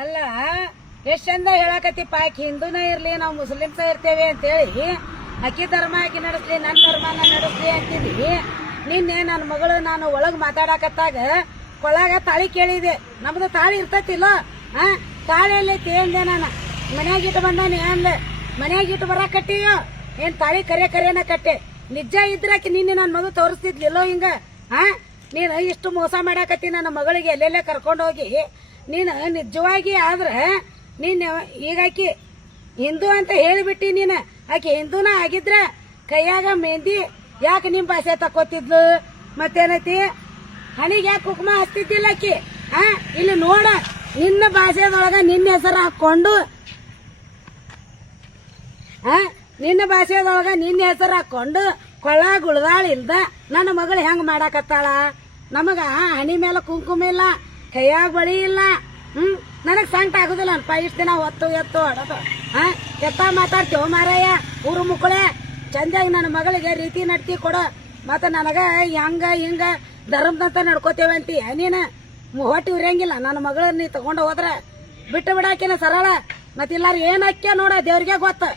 ಅಲ್ಲ ಎಷ್ಟು ಚಂದ ಹೇಳಾಕತ್ತಿಪ್ಪ ಆಕೆ ಹಿಂದೂನ ಇರ್ಲಿ ನಾವು ಮುಸ್ಲಿಮ್ಸ ಇರ್ತೇವೆ ಹೇಳಿ ಅಕ್ಕಿ ಧರ್ಮ ಆಕಿ ನಡೆಸ್ಲಿ ನನ್ನ ಧರ್ಮನ ನಡೆಸ್ಲಿ ಅಂತಿದ್ವಿ ನಿನ್ನೆ ನನ್ನ ಮಗಳು ನಾನು ಒಳಗೆ ಮಾತಾಡಕತ್ತಾಗ ಕೊಳಗ ತಾಳಿ ಕೇಳಿದೆ ನಮ್ದು ತಾಳಿ ಇರ್ತತಿಲ್ಲ ಆ ತಾಳಿ ಅಲ್ಲಿ ನಾನು ಮನ್ಯಾಗ ಇಟ್ಟು ಬಂದಾನೆ ಅಂದೆ ಮನ್ಯಾಗ ಇಟ್ಟು ಬರ ಕಟ್ಟಿಯೋ ಏನ್ ತಾಳಿ ಕರೆ ಕರೆನ ಕಟ್ಟೆ ನಿಜ ಇದ್ರಾಕಿ ನಿನ್ನೆ ನನ್ನ ಮಗು ತೋರಿಸ್ತಿದ್ಲಿಲ್ಲೋ ಹಿಂಗ ಆ ನೀನು ಇಷ್ಟು ಮೋಸ ಮಾಡಾಕತ್ತಿ ನನ್ನ ಮಗಳಿಗೆ ಎಲ್ಲೆಲ್ಲೇ ಕರ್ಕೊಂಡೋಗಿ ನೀನು ನಿಜವಾಗಿ ಆದ್ರೆ ನೀನು ಈಗಾಕಿ ಹಿಂದೂ ಅಂತ ಹೇಳಿಬಿಟ್ಟಿ ನೀನು ಆಕೆ ಹಿಂದೂನ ಆಗಿದ್ರೆ ಕೈಯಾಗ ಮೆಹಂದಿ ಯಾಕೆ ನಿಮ್ಮ ಭಾಷೆ ತಕ್ಕೊತಿದ್ಲು ಮತ್ತೇನೈತಿ ಹಣಿಗೆ ಯಾಕೆ ಕುಕುಮ ಹಚ್ತಿದ್ದಿಲ್ಲ ಆಕಿ ಆ ಇಲ್ಲಿ ನೋಡ ನಿನ್ನ ಭಾಷೆದೊಳಗ ನಿನ್ನ ಹೆಸರು ಹಾಕೊಂಡು ಹ ನಿನ್ನ ಭಾಷೆದೊಳಗ ನಿನ್ನ ಹೆಸರು ಹಾಕೊಂಡು ಕೊಳ ಗುಳದಾಳಿಂದ ನನ್ನ ಮಗಳು ಹೆಂಗ್ ಮಾಡಾಕತ್ತಾಳ ನಮಗ ಹಣಿ ಮೇಲೆ ಕುಂಕುಮ ಇಲ್ಲ ಕೈಯಾಗ ಬಳಿ ಇಲ್ಲ ಹ್ಮ್ ನನಗ್ ಸಂಕಟ ಆಗುದಿಲ್ಲ ಅನ್ಪ ಇಷ್ಟ ದಿನ ಒತ್ತು ಎತ್ತು ಹೊಡೋದು ಹ ಎತ್ತ ಮಾತಾಡ್ತೇವ ಮಾರಾಯ ಊರು ಮುಕ್ಕಳೆ ಚಂದಾಗಿ ನನ್ನ ಮಗಳಿಗೆ ರೀತಿ ನಡ್ತಿ ಕೊಡು ಮತ್ತ ನನಗ ಹೆಂಗ ಹಿಂಗ ಧರ್ಮದಂತ ನಡ್ಕೋತೇವೆ ಅಂತೀಯ ನೀನು ಹೊಟ್ಟಿ ಉರಿಯಂಗಿಲ್ಲ ನನ್ನ ಮಗಳನ್ನ ನೀ ತಗೊಂಡು ಹೋದ್ರೆ ಬಿಟ್ಟು ಬಿಡಾಕಿನ ಸರಳ ಮತ್ತಿಲ್ಲಾರ ಏನ್ ಹಾಕ್ಯ ನೋಡ ದೇವ್ರಿಗೆ ಗೊತ್ತ